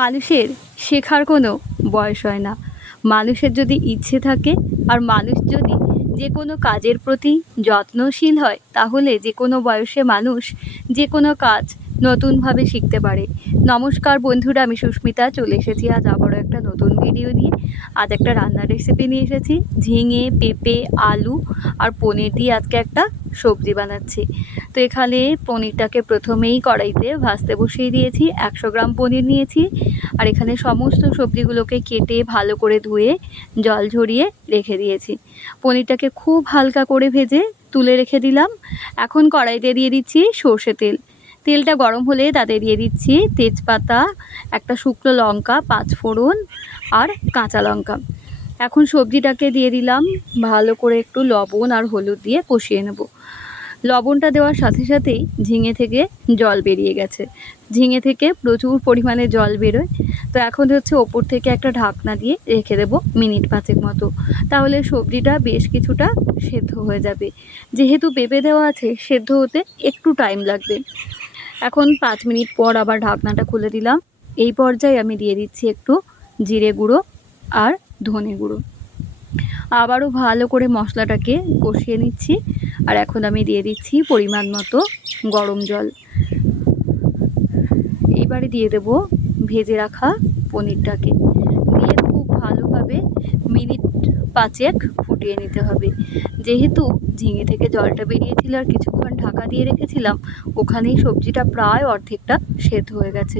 মানুষের শেখার কোনো বয়স হয় না। মানুষের যদি ইচ্ছে থাকে আর মানুষ যদি যে কোনো কাজের প্রতি যত্নশীল হয়, তাহলে যে কোনো বয়সে মানুষ যে কোনো কাজ নতুনভাবে শিখতে পারে। নমস্কার বন্ধুরা, আমি সুস্মিতা চলে এসেছি আজ আবারও একটা নতুন ভিডিও নিয়ে। আজ একটা রান্নার রেসিপি নিয়ে এসেছি। ঝিঙে, পেঁপে, আলু আর পনির দিয়ে আজকে একটা সবজি বানাচ্ছি। তো এখানে পনিরটাকে প্রথমেই কড়াইতে ভাজতে বসিয়ে দিয়েছি। 100 গ্রাম পনির নিয়েছি। আর এখানে সমস্ত সবজিগুলোকে কেটে ভালো করে ধুয়ে জল ঝরিয়ে রেখে দিয়েছি। পনিরটাকে খুব হালকা করে ভেজে তুলে রেখে দিলাম। এখন কড়াইতে দিয়ে দিচ্ছি সর্ষে তেল। তেলটা গরম হলে তাতে দিয়ে দিচ্ছি তেজপাতা, একটা শুকনো লঙ্কা, 5 ফোড়ন আর কাঁচা লঙ্কা। এখন সবজিটাকে দিয়ে দিলাম। ভালো করে একটু লবণ আর হলুদ দিয়ে কষিয়ে নেব। লবণটা দেওয়ার সাথে সাথেই ঝিঙে থেকে জল বেরিয়ে গেছে। ঝিঙে থেকে প্রচুর পরিমাণে জল বেরোয়। তো এখন হচ্ছে ওপর থেকে একটা ঢাকনা দিয়ে রেখে দেবো মিনিট 5 মতো। তাহলে সবজিটা বেশ কিছুটা সেদ্ধ হয়ে যাবে। যেহেতু পেঁপে দেওয়া আছে, সেদ্ধ হতে একটু টাইম লাগবে। এখন 5 মিনিট পর আবার ঢাকনাটা খুলে দিলাম। এই পর্যায়ে আমি দিয়ে দিচ্ছি একটু জিরে গুঁড়ো আর ধনে গুঁড়ো। আবারও ভালো করে মশলাটাকে কষিয়ে নিচ্ছি। আর এখন আমি দিয়ে দিচ্ছি পরিমাণ মতো গরম জল। এইবারে দিয়ে দেব ভেজে রাখা পনিরটাকে, দিয়ে খুব ভালোভাবে মিনিট 5 ফুটিয়ে নিতে হবে। যেহেতু ঝিঙে থেকে জলটা বেরিয়েছিল আর কিছুক্ষণ ঢাকা দিয়ে রেখেছিলাম, ওখানেই সবজিটা প্রায় অর্ধেকটা সেদ্ধ হয়ে গেছে।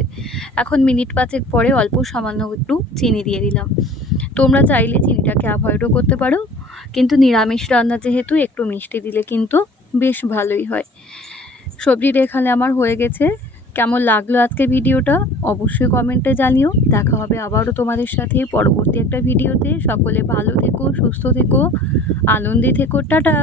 এখন মিনিট 5 পরে অল্প সামান্য একটু চিনি দিয়ে দিলাম। তোমরা চাইলে চিনিটাকে অ্যাভয়েডও করতে পারো, কিন্তু নিরামিষ রান্না যেহেতু একটু মিষ্টি দিলে কিন্তু বেশ ভালোই হয়। সবজিটা এখানে আমার হয়ে গেছে। কেমন লাগলো আজকে ভিডিওটা অবশ্যই কমেন্টে জানিও। দেখা হবে আবারও তোমাদের সাথে পরবর্তী একটা ভিডিওতে। সকলে ভালো থেকো, সুস্থ থেকো, আনন্দে থেকো। টাটা।